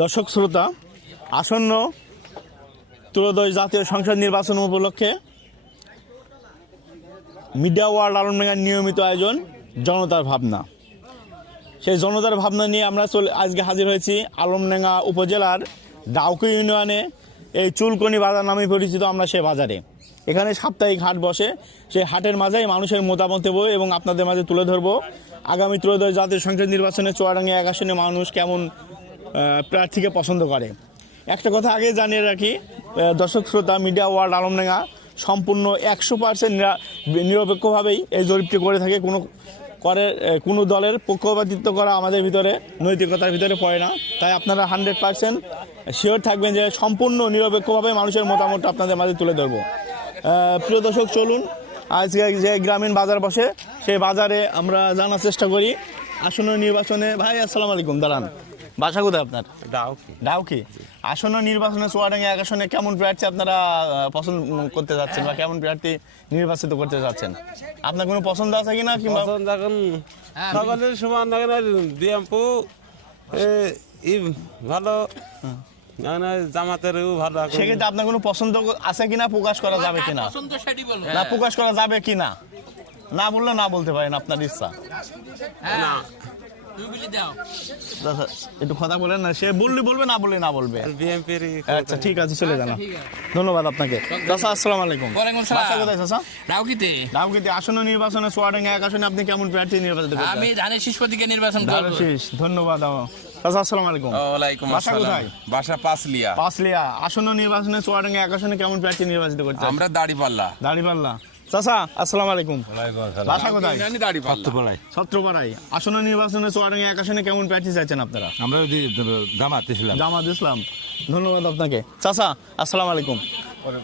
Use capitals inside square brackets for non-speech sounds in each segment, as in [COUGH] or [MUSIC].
দর্শক শ্রোতা, আসন্ন ত্রয়োদশ জাতীয় সংসদ নির্বাচন উপলক্ষে মিডিয়া ওয়ার্ল্ড আলমডাঙ্গার নিয়মিত আয়োজন, জনতার ভাবনা। সেই জনতার ভাবনা নিয়ে আমরা চলে, আজকে হাজির হয়েছি আলমডাঙ্গা উপজেলার ডাউকি ইউনিয়নে, এই চুলকনি বাজার নামে পরিচিত আমরা সেই বাজারে। এখানে সাপ্তাহিক হাট বসে, সেই হাটের মাঝেই মানুষের মতামত দেবো এবং আপনাদের মাঝে তুলে ধরবো। আগামী ত্রয়োদশ জাতীয় সংসদ নির্বাচনে চুয়াডাঙ্গা এক আসনে মানুষ কেমন প্রার্থীকে পছন্দ করে। একটা কথা আগে জানিয়ে রাখি দর্শক, শ্রোতা, মিডিয়া, ওয়ার্ল্ড, আলমডাঙ্গা সম্পূর্ণ একশো পার্সেন্ট নিরপেক্ষভাবেই এই জরিপটি করে থাকে। কোনো করে কোনো দলের পক্ষপাতিত্ব করা আমাদের ভিতরে, নৈতিকতার ভিতরে পড়ে না। তাই আপনারা হান্ড্রেড পার্সেন্ট শিওর থাকবেন যে সম্পূর্ণ নিরপেক্ষভাবে মানুষের মতামতটা আপনাদের মাঝে তুলে ধরবো। প্রিয় দর্শক, চলুন। আজকে যে গ্রামীণ বাজার বসে, সেই বাজারে আমরা জানার চেষ্টা করি। আসন্ন নির্বাচনে, ভাই, আসসালামু আলাইকুম, দাঁড়ান। বাসা কোথায় আপনার? ডাউকি। আসন্ন নির্বাচনে চুয়াডাঙ্গা এক আসনে কেমন প্রার্থী আপনারা পছন্দ করতে যাচ্ছেন বা কেমন প্রার্থী নির্বাচিত করতে যাচ্ছেন? আপনার কোনো পছন্দ আছে কিনা কিংবা পছন্দ এখন সকলের সমান বিএমপু এ, ই ভালো। জামাতেরও ভালো সেক্ষেত্রে আপনার কোনো পছন্দ আছে কিনা প্রকাশ করা যাবে কিনা? না প্রকাশ করা যাবে কিনা? না বললে না বলতে পারেন আপনার ইচ্ছা। না। আচ্ছা, একটু কথা বলেন না সে বললে বলবে না বললে না বলবে। আচ্ছা ঠিক আছে চলে যান ধন্যবাদ আপনাকে। চাচা আসসালামু আলাইকুম। ওয়ালাইকুম বাসা কোথায় চাচা? রাউকিতে। রামগীতি আসন্ন নির্বাচনে চুয়াডাঙ্গা এক আসনে আপনি কেমন প্রার্থী নির্বাচিত করতে আমি ধানের শীষ প্রতীকে নির্বাচন করব। শেষ ধন্যবাদ। চাচা আসসালামু আলাইকুম। ওয়ালাইকুম বাসা কোথায়? বাসা পাঁচলিয়া। পাঁচলিয়া। আসন্ন নির্বাচনে চুয়াডাঙ্গা এক আসনে কেমন প্রার্থী নির্বাচিত করতে আমরা দাড়িপাল্লা। দাঁড়িপাল্লা। চাচা আসসালামু আলাইকুম। বাসা কোথায়? দাড়িপাল্লা ছত্রপাড়ায় আসন্ন নির্বাচনে চুয়াডাঙ্গা এক আসনে কেমন প্রার্থী চাইছেন আপনারা? আমরা ওই যে জামাত ইসলাম। জামাত ইসলাম। ধন্যবাদ আপনাকে। চাচা আসসালামু আলাইকুম।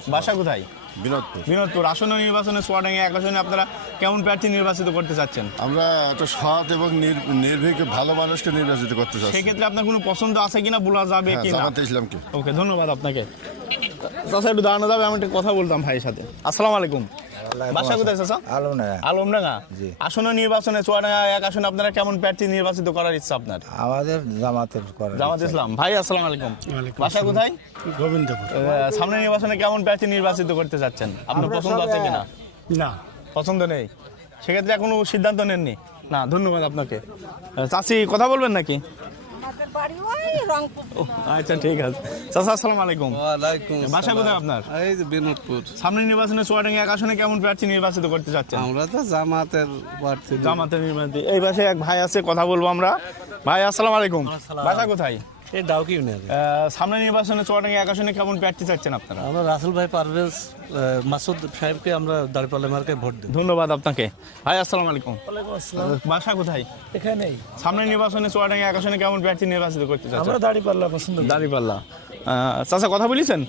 বাসা কোথায়? বিনোদপুর। বিনোদপুর। আসন্ন নির্বাচনে চুয়াডাঙ্গা এক আসনে আপনারা কেমন প্রার্থী নির্বাচিত করতে চাচ্ছেন? আমরা একটা সৎ এবং নির- নির্ভীক ভালো মানুষকে নির্বাচিত করতে চাচ্ছি। সেক্ষেত্রে আপনার কোনো পছন্দ আছে কিনা বলা যাবে হ্যাঁ, জামাতে ইসলামকে। ওকে ধন্যবাদ আপনাকে। চাচা একটু দাঁড়ানো যাবে আমি একটা কথা বলতাম ভাইয়ের সাথে। আসসালামু আলাইকুম। বাসা কোথায় চাচা আলমডাঙ্গা। আলমডাঙ্গা? আসন্ন নির্বাচনে চুয়াডাঙ্গা এক আসনে আপনারা কেমন প্রার্থী নির্বাচিত করার ইচ্ছা আপনার? আমাদের জামাতের করে জামাত ইসলাম। ভাই আসসালামু আলাইকুম। বাসা কোথায়? গোবিন্দপুর। সামনে নির্বাচনে কেমন প্রার্থী নির্বাচিত করতে চাচ্ছেন? আপনার পছন্দ আছে কিনা? না। পছন্দ নেই? সেক্ষেত্রে এখনও সিদ্ধান্ত নেননি? না ধন্যবাদ আপনাকে। চাচি কথা বলবেন নাকি? আমাদের বাড়ি ওই রংপুর। ও, আচ্ছা ঠিক আছে। চাচা আসসালামু আলাইকুম। ওয়ালাইকুম বাসা কোথায় আপনার? এই যে বিনোদপুর। সামনে নির্বাচনে চুয়াডাঙ্গা এক আসনে কেমন প্রার্থী নির্বাচিত করতে চাচ্ছেন? আমরা তো জামাতের প্রার্থী। জামাতের নির্বাচিত এই পাশে এক ভাই আছে কথা বলব আমরা। ভাই আসসালামু আলাইকুম। বাসা কোথায়? এই ডাউকি ইউনিয়ন আহ, সামনে নির্বাচনে চুয়াডাঙ্গা এক আসনে কেমন প্রার্থী চাচ্ছেন আপনারা? আমরা রাসেল ভাই পারভেজ মাসুদ সাহেবকে আমরা দাঁড়িপাল্লা মার্কে ভোট দিই ধন্যবাদ আপনাকে। ভাই আসসালামু আলাইকুম। বাসা কোথায়? এখানেই সামনে নির্বাচনে চুয়াডাঙ্গা আসনে কেমন প্রার্থী নির্বাচিত করতে চাচ্ছেন? আমরা দাঁড়িপাল্লা পছন্দ। দাঁড়িপাল্লা। চাচা কথা বলেছেন?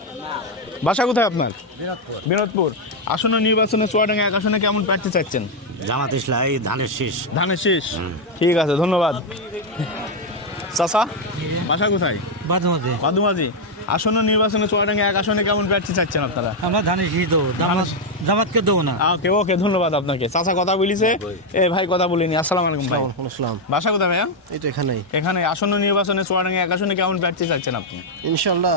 বাসা কোথায় আপনার? বিনোদপুর আসন্ন নির্বাচনে চুয়াডাঙ্গা এক আসনে কেমন প্রার্থী চাচ্ছেন? জামাত ইসলাম এই ধানের শীষ। ধানের শীষ। ঠিক আছে ধন্যবাদ। চাচা? বাসা কোথায়? আসন্ন নির্বাচনে চুয়াডাঙ্গা এক আসনে কেমন প্রার্থী চাচ্ছেন আপনারা? আমরা ধানের দেবো। জামাতকে দেবো না। ওকে ওকে ধন্যবাদ আপনাকে। চাচা কথা বলিছে? এ ভাই কথা বলিনি। আসসালামু আলাইকুম ভাই। আসসালাম বাসা কোথায় ভাইয়া? এটা এখানেই। এখানে আসন্ন নির্বাচনে চুয়াডাঙ্গা এক আসনে কেমন প্রার্থী চাচ্ছেন আপনি? ইনশাল্লাহ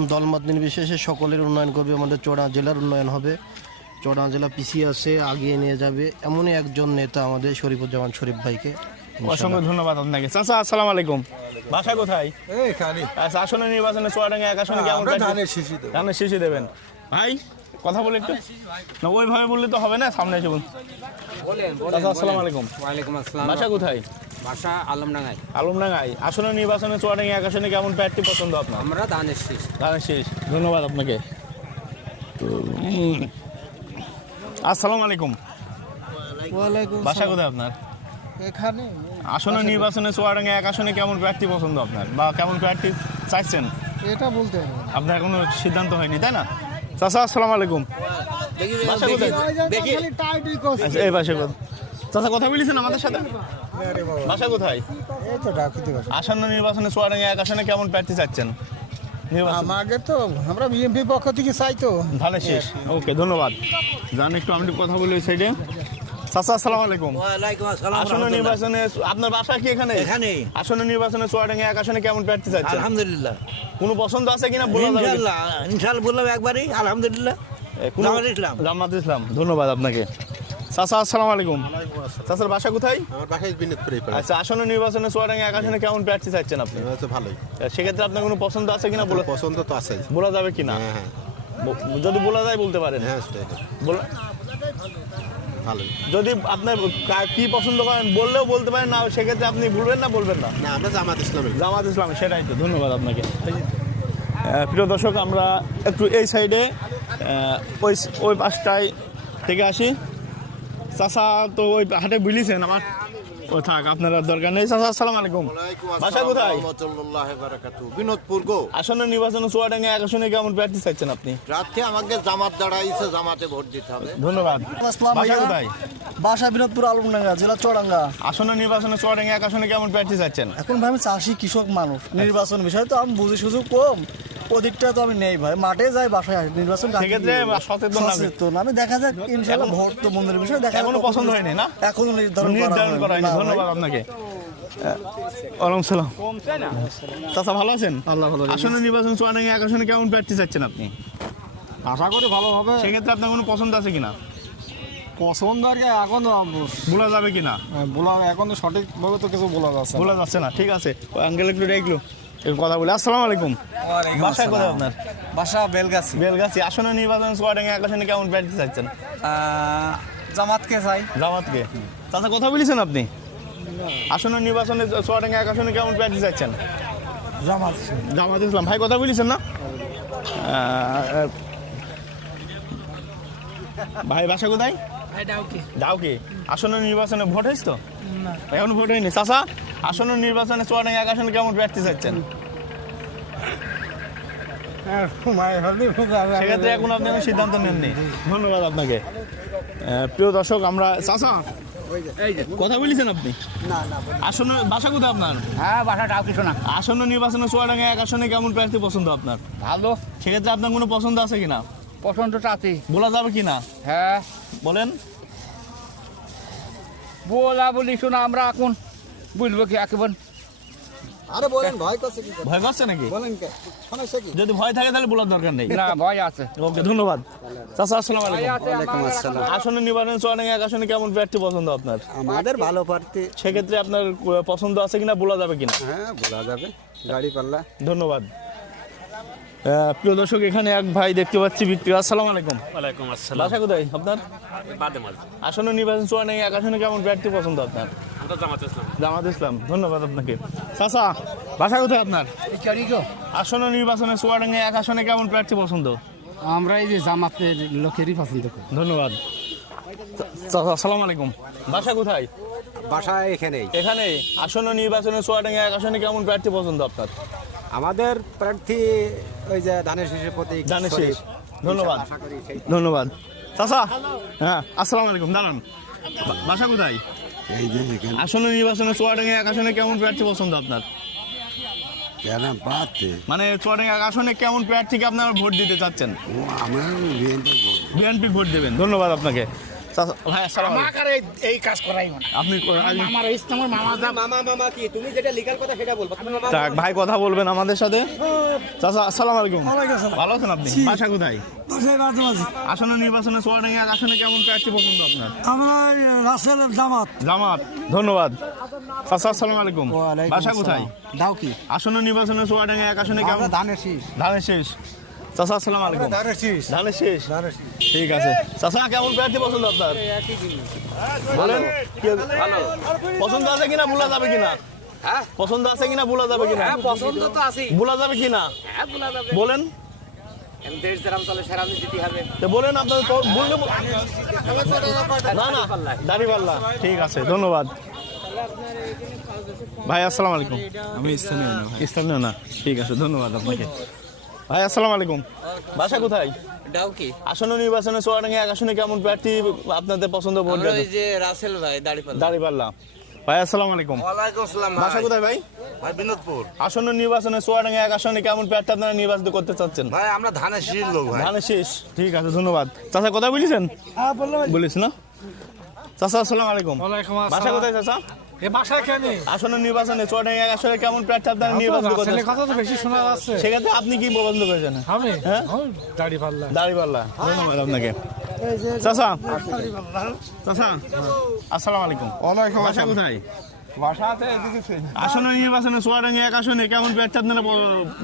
[CLEARS THROAT] দলমত নির্বিশেষে সকলের উন্নয়ন করবে। আমাদের চোড়া জেলার উন্নয়ন হবে। চোড়া জেলা পিছিয়ে আছে আগিয়ে নিয়ে যাবে। এমনই একজন নেতা আমাদের শরীফুজ্জামান শরীফ ভাইকে। অসংখ্য ধন্যবাদ আপনাকে। চাচা আসসালামু আলাইকুম। বাসা কোথায়? এইখানে আচ্ছা আসন্ন নির্বাচনে চুয়াডাঙ্গা এক আসনে কেমন প্রার্থী- ধানের শিশি দেবেন। ভাই কথা বলে একটু? না ওইভাবে বললে তো হবে না সামনে এসে বলুন। আসসালামু আলাইকুম। ওয়ালাইকুম আসসালাম। বাসা কোথায়? বাসা আলমডাঙ্গায়। আলমডাঙ্গায়। আসন্ন নির্বাচনে চুয়াডাঙ্গা এক আসনে কেমন প্রার্থী পছন্দ আপনার? আমরা ধানের শীষ। ধানের শেষ। ধন্যবাদ আপনাকে। আসসালামু আলাইকুম। বাসা কোথায় আপনার? এখানে আসন্ন নির্বাচনে চুয়াডাঙ্গা এক আসনে কেমন প্রার্থী পছন্দ আপনার? বা কেমন প্রার্থী চাইছেন? এটা বলতে হবে। আপনার কোনো সিদ্ধান্ত হয়নি তাই না? চাচা আসসালামু আলাইকুম। আচ্ছা, এই পাশে কোথায়? চাচা কথা বলেছেন আমাদের সাথে? বাসা কোথায়? এই তো ডাকুতে পারছি আসন্ন নির্বাচনে চুয়াডাঙ্গা এক আসনে কেমন প্রার্থী চাচ্ছেন নির্বাচন। আমাকে তো আমরা বিএনপি পক্ষ থেকে চাই তো। ভালো শেষ। ওকে ধন্যবাদ। জান একটু আমি একটু কথা বলি ওই সাইডে চাচা আসসালামু আলাইকুম। ওয়ালাইকুম আসসালাম আসন্ন নির্বাচনে আপনার বাসা কি এখানে? এখানে। আসন্ন নির্বাচনে চুয়াডাঙ্গা এক আসনে কেমন প্রার্থী চাচ্ছেন? আলহামদুলিল্লাহ। কোনো পছন্দ আছে কিনা বলা যাবে কি? ইনশাল্লাহ ইনশাল্লাহ বললাম একবারই আলহামদুলিল্লাহ। জামাত ইসলাম। জামাত ইসলাম ধন্যবাদ আপনাকে। চাচা আসসালামু আলাইকুম। চাচার বাসা কোথায়? আমার বাসায় বিনোদপুরে আচ্ছা আসন্ন নির্বাচনে চুয়াডাঙ্গা এক আসনে কেমন প্রার্থী চাচ্ছেন আপনি? ভালোই। সেক্ষেত্রে আপনার কোনো পছন্দ আছে কিনা বলে পছন্দ তো আছেই। বলা যাবে কিনা? হ্যাঁ হ্যাঁ। যদি বলা যায় বলতে পারেন। হ্যাঁ বল- ভালোই যদি আপনার কা- পছন্দ করেন বললেও বলতে পারেন না সেক্ষেত্রে আপনি বলবেন না বলবেন না। না আমরা জামাত ইসলামের জামাত ইসলাম সেটাই তো ধন্যবাদ আপনাকে। প্রিয় দর্শক আমরা একটু এই সাইডে ওই ওই পাশটায় থেকে আসি। চাষা তো ওই হাটে বুঝলিছেন আমার। ও থাক আপনার দরকার নেই। চাষা আসসালাম আলাইকুম। বাসা কোথায়? বিনোদপুর গো। আসন্ন নির্বাচনে চুয়াডাঙ্গা আসনে কেমন প্রার্থী চাচ্ছেন আপনি। প্রার্থী আমাকে জামাত দাঁড়াইছে জামাতে ভোট দিতে হবে। ধন্যবাদ। বাসা কোথায়? বাসা বিনোদপুর আলমডাঙ্গা জেলা চড়াঙ্গা আসন্ন নির্বাচনে চুয়াডাঙ্গা এক আসনে কেমন প্রার্থী চাচ্ছেন এখন ভাই আমি চাষি কৃষক মানুষ। নির্বাচন বিষয় তো আমি বুঝি সুযোগ কম। ওদিকটা তো আমি নেই ভাই। মাঠে যাই বাসায় আসি। নির্বাচন সেক্ষেত্রে সচেতন আমি দেখা যাক ইনশাল্লাহ ভোট তো মন্দিরের বিষয় দেখা যাক এখনও পছন্দ হয়নি না? এখনও নির্ধারণ করা হয়নি। ধন্যবাদ আপনাকে। ওয়ালাইকুম সালাম। চাচা ভালো আছেন? আল্লাহ ভালো। নির্বাচন চুয়াডাঙ্গা এক আসনে কেমন প্রার্থী চাচ্ছেন আপনি? আশা করি ভালো হবে। সেক্ষেত্রে আপনার কোনো পছন্দ আছে কিনা? পছন্দ আর কি এখন বলা যাবে কিনা? বলা এখন সঠিকভাবে তো কিছু বলা যাচ্ছে বলা যাচ্ছে না। ঠিক আছে। আঙ্কেল একটু দেখল। একটু কথা বলি। আসসালামু আলাইকুম। বাসায় কোথায় আপনার? বাসা বেলগাছি। বেলগাছি। আসন্ন নির্বাচন চুয়াডাঙ্গা এক আসনে কেমন প্রার্থী চাচ্ছেন? জামাতকে চাই। জামাতকে। চাচা কথা বলেছেন আপনি? আসন্ন নির্বাচনে চুয়াডাঙ্গা এক কেমন প্রার্থী চাচ্ছেন? জামাত। জামাত ইসলাম। ভাই কথা বলেছেন না? ভাই বাসা কোথায়? যাও কি আসন্ন নির্বাচনে ভোট হয়েছে তো? এখন ভোট হয়নি। চাচা আসন্ন নির্বাচনে চুয়াডাঙ্গা এক আসনে কেমন প্রার্থী চাচ্ছেন সেক্ষেত্রে এখন আপনি কোনো সিদ্ধান্ত নেননি? ধন্যবাদ আপনাকে। প্রিয় দর্শক আমরা চাচা কথা বলেছেন আপনি? আসন্ন বাসা কোথায় আপনার? হ্যাঁ বাসাটা কিছু না আসন্ন নির্বাচনে চুয়াডাঙ্গা এক আসনে কেমন প্রার্থী পছন্দ আপনার? ভালো। সেক্ষেত্রে আপনার কোনো পছন্দ আছে কিনা? পছন্দটা আছে। বলা যাবে কিনা? হ্যাঁ। বলেন। বলা বলি শোনা আমরা এখন বুঝব কি একেবারে আরে বলেন ভয় করছে কি ভয় করছে নাকি? বলেন কে? সমস্যা কি? যদি ভয় থাকে তাহলে বলার দরকার নেই। না ভয় আছে। ওকে ধন্যবাদ। চাচা আসসালামু আলাইকুম। ওয়ালাইকুম আসসালাম। আসন্ন নির্বাচনে চুয়াডাঙ্গা এক আসনে কেমন প্রার্থী পছন্দ আপনার? আমাদের ভালো প্রার্থী। সেক্ষেত্রে আপনার পছন্দ আছে কিনা বলা যাবে কিনা? হ্যাঁ বলা যাবে। গাড়ি পাল্লা। ধন্যবাদ। প্রিয় দর্শক এখানে এক ভাই দেখতে পাচ্ছি বিক্রি আসসালাম আলাইকুম। ওয়ালাইকুম আসসালাম। বাসা কোথায় আপনার? আসন্ন নির্বাচন চুয়াডাঙ্গা এক আসনে কেমন প্রার্থী পছন্দ আপনার? আমরা জামাত ইসলাম। জামাত ইসলাম ধন্যবাদ আপনাকে। চাচা বাসা কোথায় আপনার? আসন্ন নির্বাচনে চুয়াডাঙ্গা এক আসনে কেমন প্রার্থী পছন্দ? আমরা এই যে জামাতের লোকেরই পছন্দ করি। ধন্যবাদ। আসসালামু আলাইকুম। বাসা কোথায়? বাসা এখানেই। এখানে আসন্ন নির্বাচনে চুয়াডাঙ্গা এক আসনে কেমন প্রার্থী পছন্দ আপনার? আমাদের প্রার্থী ওই যে ধানের শীষের প্রতীক শরীফ। ধন্যবাদ। আশা করি সেই ধন্যবাদ। চাচা হ্যাঁ আসসালামু আলাইকুম দাঁড়ান। বাসা কোথায়? এই যে এখানে আসন্ন নির্বাচনে চুয়াডাঙ্গা এক আসনে কেমন প্রার্থী পছন্দ আপনার? মানে চুয়াডাঙ্গা এক আসনে কেমন প্রার্থীকে আপনারা ভোট দিতে চাচ্ছেন? বিএনপি ভোট দেবেন। ধন্যবাদ আপনাকে। ভাই আসসালামু আলাইকুম। আমাকে এই- এই কাজ করাই আপনি আমার ইসলামের মামা মামা মামা কি? তুমি যেটা লিগাল কথা সেটা বলব। যাক ভাই কথা বলবেন আমাদের সাথে। চাচা আসসালামু আলাইকুম। ভালো আছেন আপনি? বাসা কোথায়? আসন্ন নির্বাচনে চুয়াডাঙ্গা এক আসনে কেমন প্রার্থী পছন্দ আপনার? আমরা রাসেল জামাত। জামাত ধন্যবাদ। চাচা আসসালামু আলাইকুম। বাসা কোথায়? দাও কি? নির্বাচনে এক আসনে কেমন? ধানের শীষ। ধানের শেষ। চাচা আসসালামু আলাইকুম। ধানের শীষ। ধানের শেষ। ঠিক আছে। চাচা কেমন প্রার্থী পছন্দ আপনার? বলেন পছন্দ আছে কিনা বলা যাবে কিনা? পছন্দ আছে কিনা বলা যাবে কিনা? পছন্দ তো আছে বলা যাবে কিনা? হ্যাঁ বলা যাবে। বলেন। দেশ যেরাম চলে সেরাম দিতে হবে। তো বলেন আপনার না না দাঁড়িপাল্লা। ঠিক আছে ধন্যবাদ। ভাই আসসালামু আলাইকুম। আমি স্থানীয় না। স্থানীয় না। ঠিক আছে ধন্যবাদ আপনাকে। ভাই আসসালামু আলাইকুম। বাসা কোথায়? ডাও কি আসন্ন নির্বাচনে চুয়াডাঙ্গা এক আসনে কেমন প্রার্থী আপনাদের পছন্দ ভোট ওই যে রাসেল ভাই দাড়িপাল্লা। দাঁড়িপাল্লা। ভাই আসসালামু আলাইকুম। ওয়ালাইকুম আসসালাম বাসা কোথায় ভাই? ভাই বিনোদপুর। আসন্ন নির্বাচনে চুয়াডাঙ্গা এক আসনে কেমন প্রার্থী আপনারা নির্বাচিত করতে চাচ্ছেন? ভাই আমরা ধানের শীষ লোক ভাই। ধানের শেষ। ঠিক আছে ধন্যবাদ। চাচা কথা বলেছেন? হ্যাঁ বললাম বলিস না? চাচা আসসালামু আলাইকুম। বাসা কোথায় চাচা? আসন্ন নির্বাচনে কেমন প্রার্থী আপনারা নির্বাচিত করতে কথা তো বেশি শোনা যাচ্ছে। সেক্ষেত্রে আপনি কি পছন্দ করেছেন? আমি? হ্যাঁ? দাড়ি পাল্লা। দাড়িপাল্লা। ধন্যবাদ আপনাকে। চাচা। চাচা আসসালামু আলাইকুম। বাসা কোথায়? নির্বাচনে চুয়াডাঙ্গা এক আসনে কেমন প্রার্থী আপনারা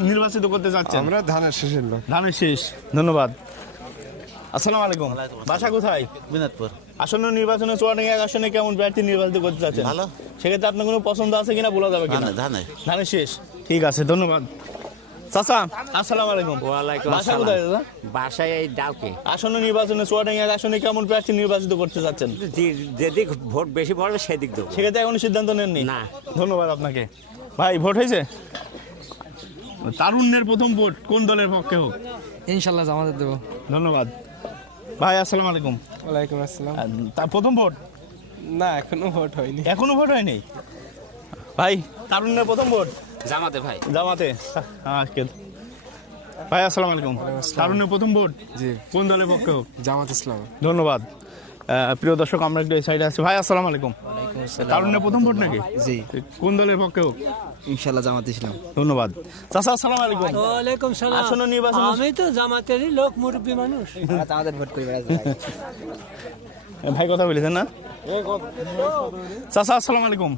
নির্বাচিত করতে যাচ্ছেন আমরা ধানের শেষের লোক। ধানের শেষ। ধন্যবাদ। আসসালামু আলাইকুম। বাসা কোথায়? বিনোদপুর। আসন্ন নির্বাচনে চুয়াডাঙ্গা আসনে কেমন প্রার্থী নির্বাচিত করতে চাচ্ছেন? ভালো। সেক্ষেত্রে আপনার কোনো পছন্দ আছে কিনা বলা যাবে কিনা? ধানের ধানের শেষ। ঠিক আছে ধন্যবাদ। চাচা আসসালামু আলাইকুম। ওয়ালাইকুম বাসা কোথায় দাদা? বাসায় এই ডাউকে আসন্ন নির্বাচনে চুয়াডাঙ্গা আসনে কেমন প্রার্থী নির্বাচিত করতে চাচ্ছেন? যে- যেদিক ভোট বেশি পড়বে সেদিক দেবো। সেক্ষেত্রে এখনও সিদ্ধান্ত নেননি? না। ধন্যবাদ আপনাকে। ভাই ভোট হয়েছে? তারুণ্যের প্রথম ভোট কোন দলের পক্ষে হোক? ইনশাল্লাহ জামাতে দেবো। ধন্যবাদ। ভাই আসসালামু আলাইকুম। ওয়ালাইকুম আসসালাম। তা প্রথম ভোট? না এখনও ভোট হয়নি। এখনও ভোট হয়নি? ভাই তারুণ্যের প্রথম ভোট? জামাতে ভাই। জামাতে? আজকে ভাই আসসালামু আলাইকুম। তারুণ্যের প্রথম ভোট? জি। কোন দলের পক্ষে হোক? জামাত ইসলাম। ধন্যবাদ। প্রিয় দর্শক আমরা একটু এই সাইডে আছি ভাই আসসালামু আলাইকুম। প্রথম ভোট নাকি? জি। কোন দলের পক্ষে হোক? ইনশাল্লাহ জামাত ইসলাম। ধন্যবাদ। চাচা আসসালামু আলাইকুম। ওয়ালাইকুম সালাম। আসন্ন নির্বাচন আমি তো জামাতেরই লোক মুরব্বী মানুষ। আমাদের ভোট করি ভাই কথা বলেছেন না? চাচা আসসালামু আলাইকুম।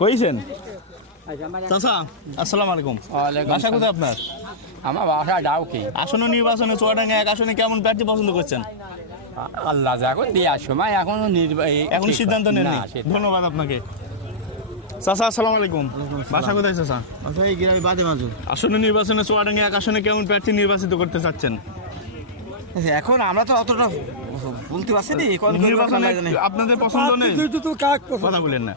কইছেন? চাচা আসসালামু আলাইকুম। বাসা কোথায় আপনার। আমার বাসা ডাউকে। আসন্ন নির্বাচনে চুয়াডাঙ্গা এক আসনে কেমন প্রার্থী পছন্দ করছেন? আল্লাহ এখন দেওয়ার সময় এখনও এখন সিদ্ধান্ত নেন ধন্যবাদ আপনাকে। চাচা আসসালামু আলাইকুম। বাসা কোথায় চাচা? এই গ্রামে বাদে মাজু আসন্ন নির্বাচনে চুয়াডাঙ্গা এক আসনে কেমন প্রার্থী নির্বাচিত করতে চাচ্ছেন? এখন আমরা তো অতটা বলতে পারছি নির্বাচনে আপনাদের পছন্দ নেই? কথা বলেন না।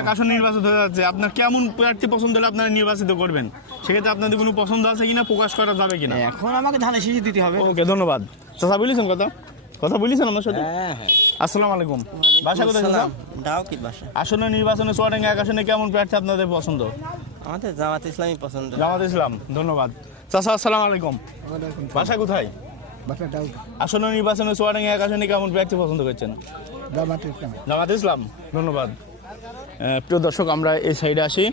এক আসন নির্বাচিত হয়ে যাচ্ছে। আপনার কেমন প্রার্থী পছন্দ হলে আপনারা নির্বাচিত করবেন? সেক্ষেত্রে আপনাদের কোনো পছন্দ আছে কিনা প্রকাশ করা যাবে কিনা? এখন আমাকে ধানের শীষ দিতে হবে। ওকে ধন্যবাদ। চাচা বলেছেন কথা? কথা বলেছেন আমার সাথে? হ্যাঁ হ্যাঁ। আসসালামু আলাইকুম। কোথায় চাচা? কি বাসা? আসন্ন নির্বাচনে এক আসনে কেমন প্রার্থী আপনাদের পছন্দ? আমাদের জামাত ইসলামী পছন্দ। জামাত ইসলাম ধন্যবাদ। চাচা আসসালামু আলাইকুম। বাসা কোথায়? আসন্ন নির্বাচনে চুয়াডাঙ্গা এক আসনে কেমন ব্যক্তি পছন্দ করছেন? জামাত ইসলাম ধন্যবাদ। প্রিয় দর্শক আমরা এই সাইডে আসি।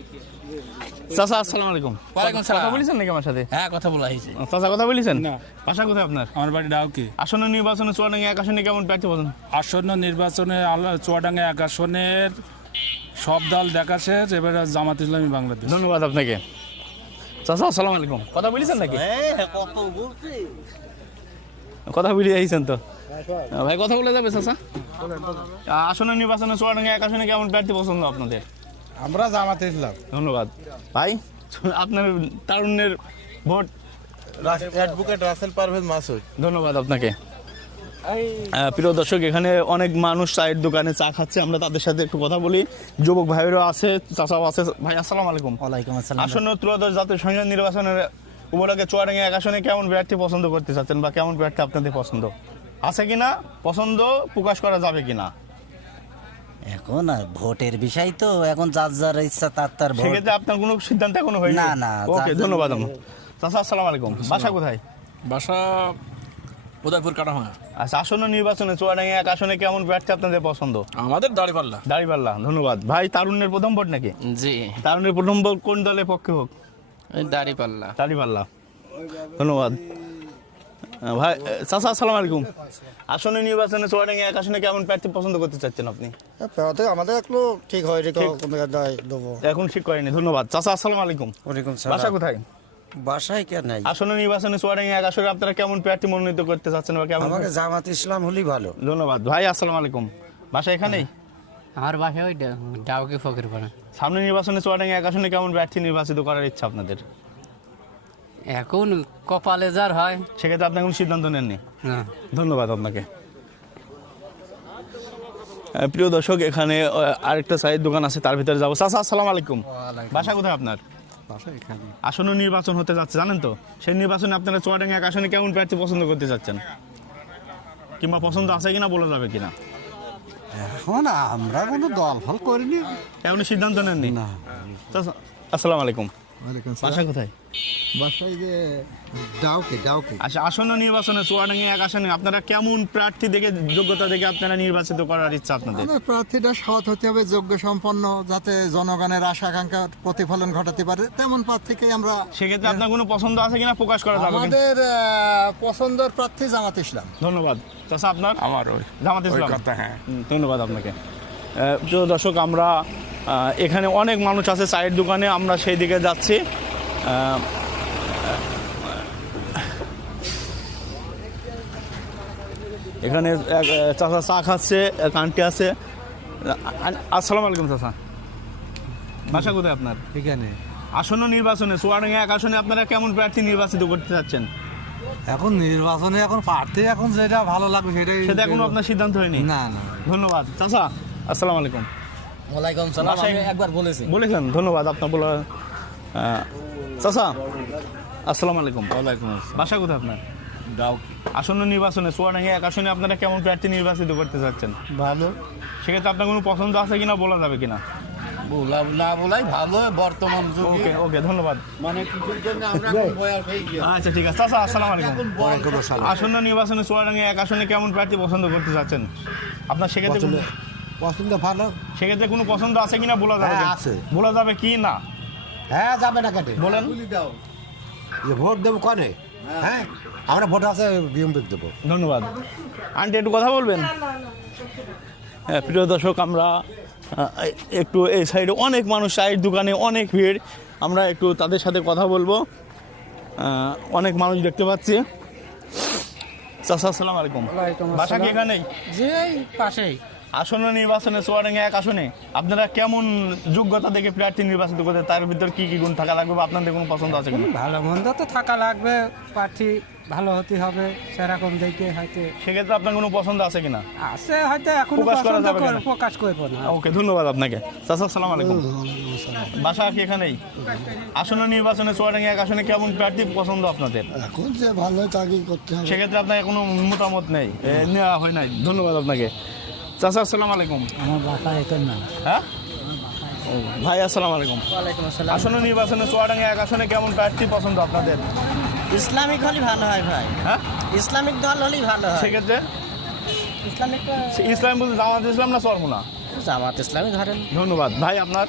চাচা আসসালামু আলাইকুম। ওয়ালাইকুম সালাম। কথা বলেছেন নাকি আমার সাথে? হ্যাঁ কথা বলা হয়েছে। চাচা কথা বলেছেন? বাসা কোথায় আপনার? আমার বাড়ি ডাউকে। আসন্ন নির্বাচনে চুয়াডাঙ্গা এক আসনে কেমন প্রার্থী পছন্দ? আসন্ন নির্বাচনে চুয়াডাঙ্গা এক আসনের সব দল দেখা শেষ এবারে জামাত ইসলামী বাংলাদেশ। ধন্যবাদ আপনাকে। চাচা আসসালামু আলাইকুম। কথা বলেছেন নাকি? কথা বলে আইছেন তো? ভাই কথা বলে যাবে চাচা? আহ, আসন্ন নির্বাচনে চুয়াডাঙ্গা এক আসনে কেমন প্রার্থী পছন্দ আপনাদের? আমরা জামাতে ইসলাম ধন্যবাদ। ভাই আপনার তারুণ্যের ভোট অ্যাডভোকেট রাসেল পারভেজ মাসুদ। ধন্যবাদ আপনাকে। প্রিয় দর্শক এখানে অনেক মানুষ চায়ের দোকানে চা খাচ্ছে। আমরা তাদের সাথে একটু কথা বলি। যুবক ভাইয়েরও আছে চাচাও আছে। ভাই আসসালামু আলাইকুম। ওয়ালাইকুম আসসালাম। আসন্ন ত্রয়োদশ জাতীয় সংসদ নির্বাচনের উপলক্ষে চুয়াডাঙ্গা এক আসনে কেমন প্রার্থী পছন্দ করতে চাচ্ছেন বা কেমন প্রার্থী আপনাদের পছন্দ? আছে কিনা? পছন্দ প্রকাশ করা যাবে কিনা? এখন আর ভোটের বিষয় তো এখন যার যার ইচ্ছা তার তার ভোট। সেক্ষেত্রে আপনার কোনো সিদ্ধান্ত এখনও হয়নি? না, না, ওকে ধন্যবাদ আমার চাচা আসসালামু আলাইকুম। বাসা কোথায়? বাসা উদয়পুর আচ্ছা আসন্ন নির্বাচনে চুয়াডাঙ্গা এক আসনে কেমন প্রার্থী আপনাদের পছন্দ? আমাদের দাড়ি পাল্লা দাঁড়িপাল্লা ধন্যবাদ। ভাই তারুণ্যের প্রথম ভোট নাকি? জি। তারুণ্যের প্রথম ভোট কোন দলের পক্ষে হোক? ধন্যবাদ। ভাই চাচা আসসালামু আলাইকুম। আসন্ন নির্বাচনে চুয়াডাঙ্গা এক আসনে কেমন প্রার্থী পছন্দ করতে চাচ্ছেন আপনি? আমাদের একটু ঠিক হয় রে কোন জায়গায় দেবো। এখন ঠিক করেনি ধন্যবাদ। চাচা আসসালামু আলাইকুম। ওয়ালাইকুম বাসা কোথায়? বাসায় কে নাই? আসন্ন নির্বাচনে চুয়াডাঙ্গা এক আসনে আপনারা কেমন প্রার্থী মনোনীত করতে চাচ্ছেন বা কেমন জামাত ইসলাম হলেই ভালো। ধন্যবাদ। ভাই আসসালামু আলাইকুম। বাসা এখানেই? আমার বাসায় ওই ডাউকে ফকির পাড়া সামনে নির্বাচনে চুয়াডাঙ্গা এক আসনে কেমন প্রার্থী নির্বাচিত করার ইচ্ছা আপনাদের? এখন কপালে যার হয়। সেক্ষেত্রে আপনি কোনো সিদ্ধান্ত নেননি? ধন্যবাদ আপনাকে। প্রিয় দর্শক এখানে আরেকটা চায়ের দোকান আছে তার ভিতরে যাব। চাচা আসসালামু আলাইকুম। বাসা কোথায় আপনার? আসন্ন নির্বাচন হতে যাচ্ছে জানেন তো? সেই নির্বাচনে আপনারা চুয়াডাঙ্গা এক আসনে কেমন প্রার্থী পছন্দ করতে চাচ্ছেন? কিংবা পছন্দ আছে কিনা বলা যাবে কিনা? এখন আমরা কোনো দল ফল করিনি। এমন সিদ্ধান্ত নেননি? না। আসসালামু আলাইকুম। বাসা কোথায়? বাসায় যে ডাউকে ডাউকে। আচ্ছা আসন্ন নির্বাচনে চুয়াডাঙ্গা এক আসনে আপনারা কেমন প্রার্থী দেখে যোগ্যতা দেখে আপনারা নির্বাচিত করার ইচ্ছা আপনাদের? প্রার্থীটা সৎ হতে হবে যোগ্য সম্পন্ন যাতে জনগণের আশা আকাঙ্ক্ষার প্রতিফলন ঘটাতে পারে। তেমন প্রার্থীকে আমরা সেক্ষেত্রে আপনার কোনো পছন্দ আছে কিনা প্রকাশ করা যাবে আমাদের পছন্দের প্রার্থী জামাত ইসলাম। ধন্যবাদ। আপনার? আমার ওই জামাত ইসলাম। হ্যাঁ। ধন্যবাদ আপনাকে। আহ, প্রিয় দর্শক আমরা এখানে অনেক মানুষ আছে চায়ের দোকানে আমরা সেই দিকে যাচ্ছি এখানে চাচা চা খাচ্ছে কান্টি আছে। আসসালামু আলাইকুম চাচা। বাসা কোথায় আপনার? এখানে। আসন্ন নির্বাচনে চুয়াডাঙ্গা এক আসনে আপনারা কেমন প্রার্থী নির্বাচিত করতে চাচ্ছেন? এখন নির্বাচনে এখন প্রার্থী এখন যেটা ভালো লাগবে সেটাই সেটা এখনও আপনার সিদ্ধান্ত হয়নি? না না। ধন্যবাদ। চাচা আসসালামু আলাইকুম। ওয়ালাইকুম সালাম, আমি একবার বলেছি। বলেছেন ধন্যবাদ আপনার বলা চাচা আসসালামু আলাইকুম। ওয়ালাইকুম বাসা কোথায় আপনার? আসন্ন নির্বাচনে এক আসনে আপনারা কেমন প্রার্থী নির্বাচিত করতে চাচ্ছেন? ভালো। সেক্ষেত্রে আপনার কোনো পছন্দ আছে কিনা বলা যাবে কিনা? বলা না বলাই ভালো বর্তমান ওকে ওকে ধন্যবাদ। মানে কিছুর জন্য আমরা বয়াস গিয়ে আচ্ছা ঠিক আছে। চাচা আসসালামু আলাইকুম। আসন্ন নির্বাচনে চুয়াডাঙ্গা এক আসনে কেমন প্রার্থী পছন্দ করতে চাচ্ছেন? আপনার সেক্ষেত্রে পছন্দ ভালো? সেক্ষেত্রে কোনো পছন্দ আছে কিনা বলা যাবে হ্যাঁ, আছে। বলা যাবে কি না? হ্যাঁ যাবে না কেটে। বলেন। যে ভোট দেবো কনে? হ্যাঁ। আমরা ভোট আছে বিএমপি দেবো। ধন্যবাদ। আন্টি একটু কথা বলবেন? হ্যাঁ প্রিয় দর্শক আমরা একটু এই সাইডে অনেক মানুষ চায়ের দোকানে অনেক ভিড়। আমরা একটু তাদের সাথে কথা বলব। অনেক মানুষ দেখতে পাচ্ছি। চাচা আসসালাম আলাইকুম। বাসা কি এখানেই? যে পাশেই। আসন্ন নির্বাচনে চুয়াডাঙ্গা এক আসনে আপনারা কেমন যোগ্যতা দেখে প্রার্থী নির্বাচিত করতে তার ভিতর কি কি গুণ থাকা লাগবে বা আপনাদের কোনো পছন্দ আছে কিনা? ভালো মন্দ তো থাকা লাগবে প্রার্থী ভালো হতে হবে সেরকম দেখে হয়তো সেক্ষেত্রে আপনার কোনো পছন্দ আছে কিনা? আছে হয়তো এখন প্রকাশ করা যাবে কিনা? প্রকাশ করব না। ওকে ধন্যবাদ আপনাকে। চাচা আসসালামু আলাইকুম। বাসা কি এখানেই? আসন্ন নির্বাচনে চুয়াডাঙ্গা এক আসনে কেমন প্রার্থী পছন্দ আপনাদের? এখন যে ভালো তাকে করতে হবে। সেক্ষেত্রে আপনার কোনো মতামত নেই? নেওয়া হয় নাই। ধন্যবাদ আপনাকে। চাচা আসসালামু আলাইকুম। আমার বাসা এখানে না হ্যাঁ? ও, ভাই আসসালামু আলাইকুম। ওয়ালাইকুম আসসালাম। আসন্ন নির্বাচনে চুয়াডাঙ্গা এক আসনে কেমন প্রার্থী পছন্দ আপনাদের? ইসলামিক হলেই ভালো হয় ভাই। হ্যাঁ? ইসলামিক দল হলেই ভালো হয়। সেক্ষেত্রে? ইসলামিক ইসলাম বলতে জামাত ইসলাম না চরমুনা? জামাত ইসলামিক ধরেন। ধন্যবাদ। ভাই আপনার?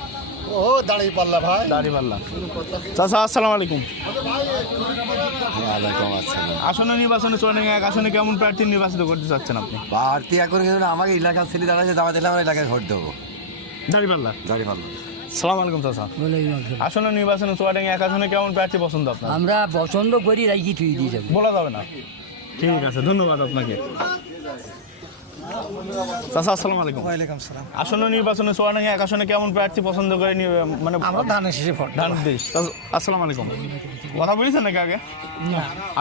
ও দাঁড়িয়ে পাল্লা ভাই। দাড়ি পাল্লা চাচা আসসালামু আলাইকুম। আসন্ন নির্বাচনে চুয়াডাঙ্গা এক আসনে কেমন প্রার্থী নির্বাচিত করতে চাচ্ছেন আপনি? প্রার্থী এখন কিন্তু আমাকে এলাকার ছেলে দাঁড়াচ্ছে ইসলাম এলাকায় ভোট দেবো। দাড়ি পাল্লা দাঁড়িয়ে পাল্লা সালাম আলাইকুম চাচা। আসন্ন নির্বাচনে চুয়াডাঙ্গা এক আসনে কেমন প্রার্থী পছন্দ আপনার? আমরা পছন্দ করি রাখি তুই দিয়ে যাব। বলা যাবে না। ঠিক আছে ধন্যবাদ আপনাকে। চাচা আসসালামু আলাইকুম। ওয়ালাইকুম সালাম আসন্ন নির্বাচনে এক আসনে কেমন প্রার্থী পছন্দ করে মানে আমরা ধানের শেষে ভোট ধান দেশ। আসসালামু আলাইকুম। কথা বলেছেন নাকি আগে?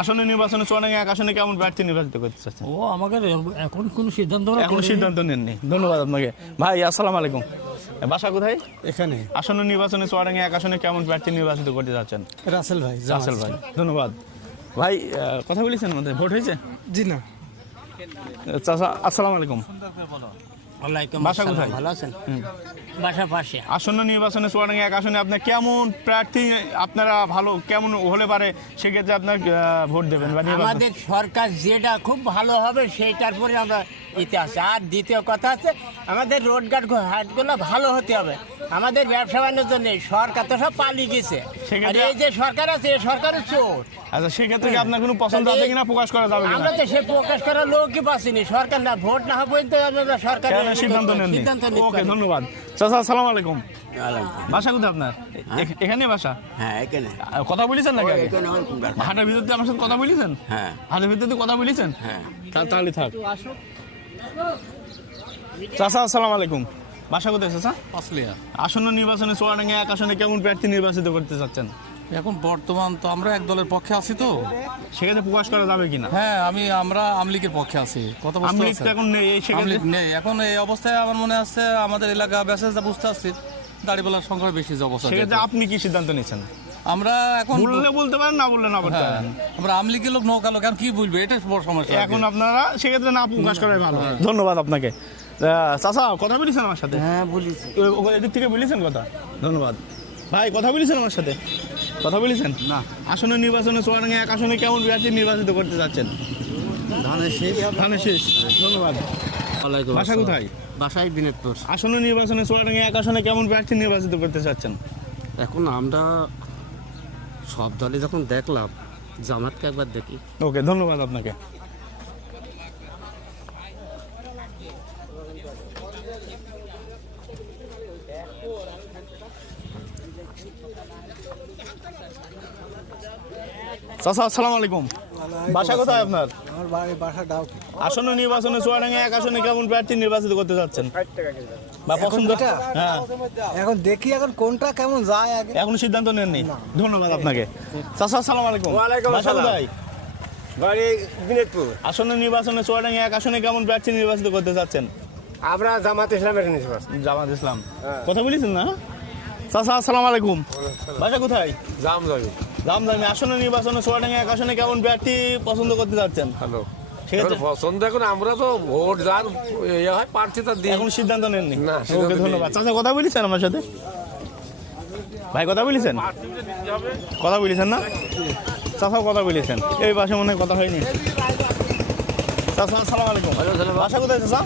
আসন্ন নির্বাচনে চুয়াডাঙ্গা এক আসনে কেমন প্রার্থী নির্বাচিত করতে চাচ্ছেন? ও আমাকে এখন কোনো সিদ্ধান্ত এখনও সিদ্ধান্ত নেননি। ধন্যবাদ আপনাকে। ভাই আসসালামু আলাইকুম। বাসা কোথায়? এখানে। আসন্ন নির্বাচনে চুয়াডাঙ্গা এক আসনে কেমন প্রার্থী নির্বাচিত করতে যাচ্ছেন রাসেল ভাই রাসেল ভাই ধন্যবাদ। ভাই কথা বলেছেন আমাদের? ভোট হয়েছে? জি না। চাচা আসসালামু আলাইকুম ওয়ালাইকুম বাসা কোথায়? ভালো আছেন হুম। পাশে আসন্ন নির্বাচনে চুয়াডাঙ্গা এক আসনে আপনার কেমন প্রার্থী আপনারা ভালো কেমন হলে পারে সেক্ষেত্রে আপনার ভোট দেবেন আমাদের সরকার যেটা খুব ভালো হবে সেইটার পরে আমরা ইতে আছে আর দ্বিতীয় কথা আছে আমাদের রোডঘাট হাটগুলো ভালো হতে হবে। আমাদের ব্যবসা বাণিজ্য নেই সরকার তো সব পালিয়ে গেছে। আর এই যে সরকার আছে এই সরকারের চোর। আচ্ছা সেক্ষেত্রে আপনার কোনো পছন্দ আছে কিনা? প্রকাশ করা যাবে আমরা তো সে প্রকাশ করার লোকই পাচ্ছিনি। সরকার না ভোট না হবে তো আমরা সরকার সিদ্ধান্ত ওকে ধন্যবাদ। চাচা আসসালামু আলাইকুম। বাসা কোথায় আপনার? এখানে বাসা? হ্যাঁ এখানে। আর কথা বলেছেন নাকি হাটের ভিতর দিয়ে আমার সাথে কথা বলেছেন? হ্যাঁ। হাটের ভিতর দিয়ে কথা বলেছেন? হ্যাঁ। তাহলে থাক। চাচা আসসালামু আলাইকুম। বাসা কোথায় চাচা? পাঁচলিয়া। আসন্ন নির্বাচনে চুয়াডাঙ্গা এক আসনে কেমন প্রার্থী নির্বাচিত করতে চাচ্ছেন? এখন বর্তমান তো আমরা এক দলের পক্ষে আছি তো। সেক্ষেত্রে প্রকাশ করা যাবে কিনা? হ্যাঁ আমি আমরা আমলিকের পক্ষে আছি। কত তো এখন নেই এই সেক্ষেত্রে আমলিক নেই। এখন এই অবস্থায় আমার মনে আছে আমাদের এলাকা বেসে যা বুঝতে পারছি দাড়িপাল্লার সংখ্যা বেশি যে অবস্থা সেক্ষেত্রে আপনি কি সিদ্ধান্ত নিচ্ছেন? আমরা এখন বললে বলতে পারেন না বললে না বলতে হ্যাঁ, পারেন। আমরা আমলিকের লোক নৌকা লোক কি বলবে? এটা বড় সমস্যা এখন আপনারা সেক্ষেত্রে না প্রকাশ করাই ভালো। ধন্যবাদ আপনাকে। চাচা কথা বলেছেন আমার সাথে? হ্যাঁ ও- এদিক থেকে বলেছেন কথা? ধন্যবাদ। ভাই কথা বলেছেন আমার সাথে? কথা বলেছেন? না। আসন্ন নির্বাচনে চুয়াডাঙ্গা এক আসনে কেমন প্রার্থী নির্বাচিত করতে যাচ্ছেন? ধানের শেষ। ধানের শেষ। ধন্যবাদ। বাসা কোথায়? বাসায় দিনাজপুর আসন্ন নির্বাচনে চুয়াডাঙ্গা এক আসনে কেমন প্রার্থী নির্বাচিত করতে চাচ্ছেন এখন আমরা সব দলে যখন দেখলাম, জামাতকে একবার দেখি। ওকে, ধন্যবাদ আপনাকে। চাচা, আসসালামু আলাইকুম। বাসা কোথায় আপনার? আমার বাড়ি বাসা ডাউ আসন্ন নির্বাচনে চুয়াডাঙ্গা এক আসনে কেমন প্রার্থী নির্বাচিত করতে চাচ্ছেন বা পছন্দ? হ্যাঁ। এখন দেখি এখন কোনটা কেমন যায় আগে। এখন সিদ্ধান্ত নেননি? ধন্যবাদ আপনাকে। চাচা আসসালামু আলাইকুম। বাড়ি দিনাজপুর আসন্ন নির্বাচনে চুয়াডাঙ্গা এক আসনে কেমন প্রার্থী নির্বাচিত করতে চাচ্ছেন আমরা জামাত ইসলামের নির্বাচন। জামাত ইসলাম। কথা বলেছেন না? চাচা আসসালামু আলাইকুম। বাসা কোথায়? জাম যাবে রামদানি আসন্ন নির্বাচনে চুয়াডাঙ্গা এক আসনে কেমন প্রার্থী পছন্দ করতে ঠিক আছে পছন্দ এখন আমরা তো ভোট যার ইয়ে হয় প্রার্থীটা দিই। এখন সিদ্ধান্ত নেননি? না, ওকে ধন্যবাদ। চাচা কথা বলেছেন আমার সাথে? ভাই কথা বলেছেন? কথা বলেছেন না? চাচা কথা বলেছেন। এই পাশে মনে হয় কথা হয়নি। চাচা আসসালামু আলাইকুম। বাসা কোথায় চাচা?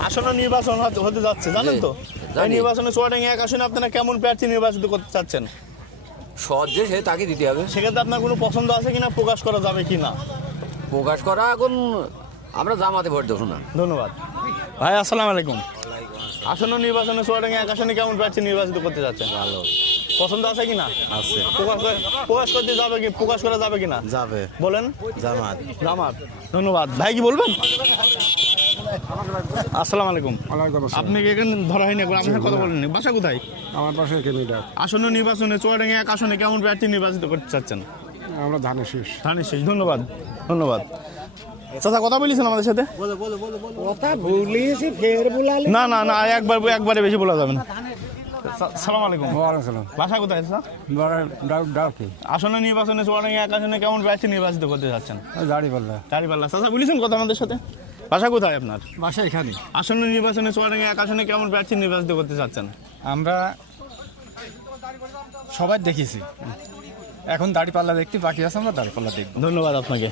আসন্ন নির্বাচন হতে- যাচ্ছে জানেন তো? এই নির্বাচনে চুয়াডাঙ্গা এক আসনে আপনারা কেমন প্রার্থী নির্বাচিত করতে চাচ্ছেন? সহজে সে তাকে দিতে হবে। সেক্ষেত্রে আপনার কোনো পছন্দ আছে কিনা প্রকাশ করা যাবে কিনা? প্রকাশ করা এখন আমরা জামাতে ভোট দেবো না। ধন্যবাদ। ভাই আসসালামু আলাইকুম। আসন্ন নির্বাচনে চুয়াডাঙ্গা এক কেমন প্রার্থী নির্বাচিত করতে যাচ্ছেন? ভালো। পছন্দ আছে কিনা? আছে। প্রকাশ করে- প্রকাশ করতে যাবে কি প্রকাশ করা যাবে কিনা? যাবে। বলেন। জামাত। জামাত। ধন্যবাদ। ভাই কি বলবেন? আসসালামু আলাইকুম। আপনি কি এখানে ধরা হয়নি? কথা বলেন বাসা কোথায়? আমার এখানে আসন্ন নির্বাচনে চুয়াডাঙ্গা এক আসনে কেমন প্রার্থী নির্বাচিত করতে চাচ্ছেন? আমরা ধানের শেষ। ধানের শেষ। ধন্যবাদ। ধন্যবাদ। চাচা কথা বলেছেন আমাদের সাথে? কথা বলিয়েছি ফের বুলালে না না না একবার একবারে বেশি বলা যাবে না। সালাম আলাইকুম। ওয়ালাইকুম বাসা কোথায় স্যার নির্বাচনে চুয়াডাঙ্গা এক আসনে কেমন প্রার্থী নির্বাচিত করতে চাচ্ছেন? দাঁড়িয়ে পাল্লা চারিপাল্লা চাচা বলেছেন কথা আমাদের সাথে? বাসা কোথায় আপনার? বাসা এখানে। আসন্ন নির্বাচনে চুয়াডাঙ্গা এক আসনে কেমন প্রার্থী নির্বাচিত করতে চাচ্ছেন? আমরা সবাই দেখেছি। এখন দাড়ি পাল্লা দেখতে বাকি আছে আমরা দাড়ি পাল্লা দেখব। ধন্যবাদ আপনাকে।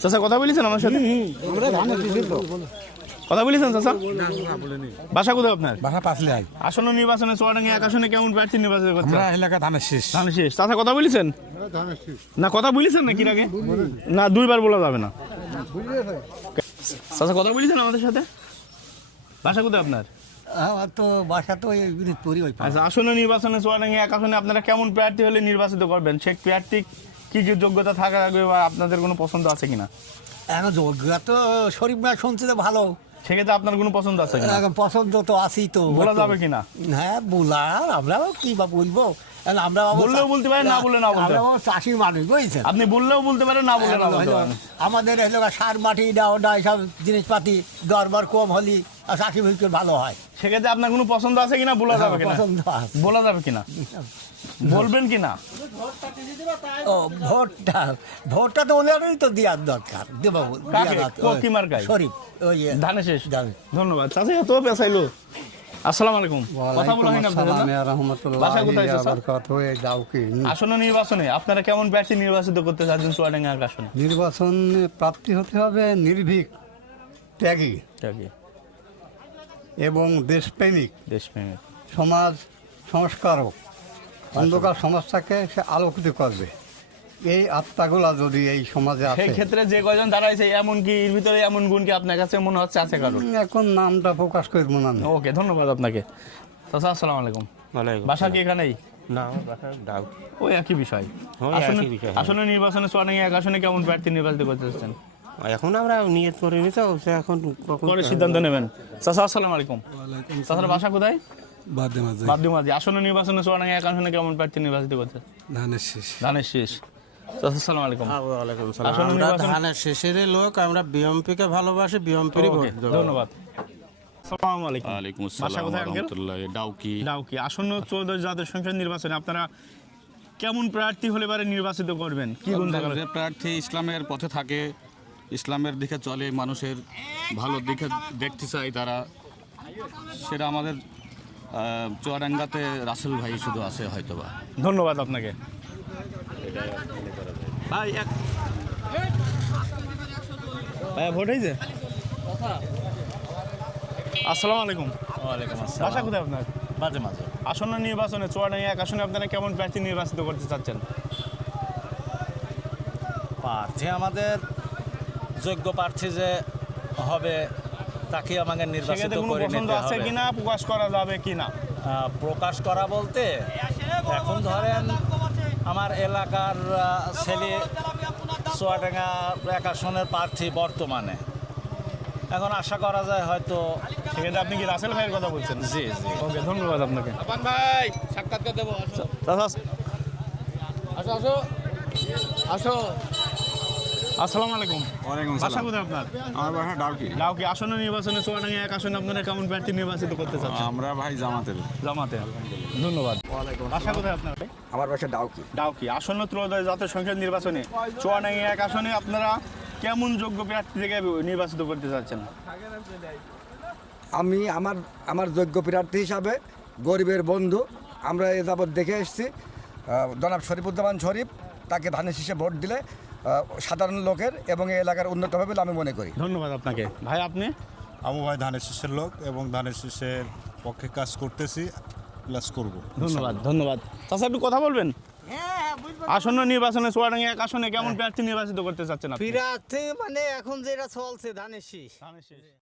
চাচা কথা বলেছেন আমার সাথে? কথা বলেছেন চাচা? বাসা কোথায় আপনার? বাসা পাঁচলে আই আসন্ন নির্বাচনে চুয়াডাঙ্গা এক আসনে কেমন প্রার্থী নির্বাচিত করতে আমরা এলাকা ধানের শেষ। ধান শেষ। চাচা কথা বলেছেন? না কথা বলেছেন নাকি আগে? না দুইবার বলা যাবে না। চাচা কথা বলেছেন আমাদের সাথে? বাসা কোথায় আপনার? আমার তো বাসা তো ওই আচ্ছা আসন্ন নির্বাচনে চুয়াডাঙ্গা এক আসনে আপনারা কেমন প্রার্থী হলে নির্বাচিত করবেন? সে প্রার্থী কি কি যোগ্যতা থাকা লাগবে বা আপনাদের কোনো পছন্দ আছে কিনা? এখন যোগ্যতা তো শরীফ ভাই শুনছে তো ভালো। সেক্ষেত্রে আপনার কোনো পছন্দ আছে কিনা? পছন্দ তো আছেই তো। বলা যাবে কিনা? হ্যাঁ বলার আমরাও কি বা বলব? আমরা বললেও বলতে পারেন, না বললে না বলতে চাষির মানুষ বুঝছেন? আপনি বললেও বলতে পারেন না বললে না বলতে পারেন আমাদের সার মাটি দাও না সব জিনিসপাতি দরবার কম হলি আর চাষি ভিতর ভালো হয়। সেক্ষেত্রে আপনার কোনো পছন্দ আছে কিনা বলা যাবে কিনা? পছন্দ আছে। বলা যাবে কিনা? বলবেন কিনা? ও ভোটটা ভোটটা তো ওনারই তো দেওয়ার দরকার। দেবো? শরীফ ওই ধানে শেষ। ধন্যবাদ। চাচা এত পেঁচাইলো। আসসালামু আলাইকুম। কথা বলা হয় না বাসা কোথায়? আসন্ন নির্বাচনে আপনারা কেমন প্রার্থী নির্বাচিত করতে চাচ্ছেন চুয়াডাঙ্গা এক আসনে নির্বাচন প্রাপ্তি হতে হবে নির্ভীক ত্যাগী ঠিকই এবং দেশপ্রেমিক। দেশপ্রেমিক। সমাজ সংস্কারক অন্ধকার সমাজটাকে সে আলোকিত করবে। এই আত্মাগুলা যদি এই সমাজে সেই আছে। ক্ষেত্রে যে কয়জন দাঁড়াইছে এমন কি এর ভিতরে এমন গুণ কি আপনার কাছে মনে হচ্ছে আছে কারও উম, এখন নামটা প্রকাশ করব না। ওকে ধন্যবাদ আপনাকে। চাচা আসসালামু আলাইকুম। বাসা কি এখানেই? না ডাক। ওই একই বিষয়। ওই আসন্ন একই বিষয়, আসন্ন নির্বাচনে চুয়াডাঙ্গা এক আসনে কেমন প্রার্থী নির্বাচিত করতে চাচ্ছেন? এখন আমরা নিয়ত করে নি তো সে এখন পরে সিদ্ধান্ত নেবেন। চাচা আসসালামু আলাইকুম। চাচার বাসা কোথায়? বাদে বাদ্যমাজি আসন্ন নির্বাচনে চুয়াডাঙ্গা এক আসনে কেমন প্রার্থী নির্বাচিত করতে ধানের শেষ। ধানের শেষ। আসসালামু আলাইকুম। ওয়ালাইকুম আসন্ন নির্বাচন ধানের শেষের লোক আমরা বিএমপি ভালোবাসি বিএমপির ওকে, ধন্যবাদ। আসসালামু আলাইকুম। ওয়ালাইকুম আসসালাম কোথায় আঙ্কেল? ডাউকি। ডাউকি। আসন্ন চৌদ্দ জাতীয় সংসদ নির্বাচনে আপনারা কেমন প্রার্থী হলে পারে নির্বাচিত করবেন? কি গুণ প্রার্থী ইসলামের পথে থাকে ইসলামের দিকে চলে মানুষের ভালো দিকে দেখতে চাই তারা সেটা আমাদের আহ, চুয়াডাঙ্গাতে রাসেল ভাই শুধু আছে হয়তোবা। ধন্যবাদ আপনাকে। ভাই এক ভাই ভোট হয়েছে? আসসালামু আলাইকুম। ওয়ালাইকুম বাসা কোথায় আপনার? মাঝে মাঝে। আসন্ন নির্বাচনে চুয়াডাঙ্গা এক আসনে আপনারা কেমন প্রার্থী নির্বাচিত করতে চাচ্ছেন? প্রার্থী আমাদের যোগ্য প্রার্থী যে হবে তাকে আমাকে নির্বাচিত করে নিতে আছে কিনা প্রকাশ করা যাবে কিনা? প্রকাশ করা বলতে এখন ধরেন আমার এলাকার ছেলে চুয়াডাঙ্গা এক আসনের প্রার্থী বর্তমানে। এখন আশা করা যায় হয়তো সেক্ষেত্রে আপনি কি রাসেল ভাইয়ের কথা বলছেন? জি জি। ওকে ধন্যবাদ আপনাকে। ভাই সাক্ষাৎকার দেবো আসো আসো। আসো। আসসালামু আলাইকুম। ওয়ালাইকুম বাসা কোথায় আপনার? আমার বাসা ডাউকি। লাউ কি আসন্ন নির্বাচনে চুয়াডাঙ্গা এক আসনে আপনারা কেমন প্রার্থী নির্বাচিত করতে চাচ্ছেন? আমরা ভাই জামাতের। জামাতে ধন্যবাদ। বাসা কোথায় আপনার? আমার বাসা ডাউকি। ডাউকি আসন্ন ত্রয়োদশ জাতীয় সংসদ নির্বাচনে চুয়াডাঙ্গা এক আসনে আপনারা কেমন যোগ্য প্রার্থী থেকে নির্বাচিত করতে চাচ্ছেন? আমি আমার আমার যোগ্য প্রার্থী হিসাবে গরিবের বন্ধু আমরা এ যাবৎ দেখে এসেছি। জনাব শরীফুজ্জামান শরীফ তাকে ধানের শীষে ভোট দিলে সাধারণ লোকের এবং এই এলাকার উন্নত হবে বলে আমি মনে করি। ধন্যবাদ আপনাকে। ভাই আপনি? আমু ভাই ধানের শীষের লোক এবং ধানের শীষের পক্ষে কাজ করতেছি প্লাস করব। ধন্যবাদ ধন্যবাদ। চাষা একটু কথা বলবেন? আসন্ন নির্বাচনে সোয়াডাঙ্গি এক আসনে কেমন প্রার্থী নির্বাচিত করতে চাচ্ছেন আপনি? প্রার্থী মানে এখন যেটা চলছে ধানের শীষ। ধানের শীষ।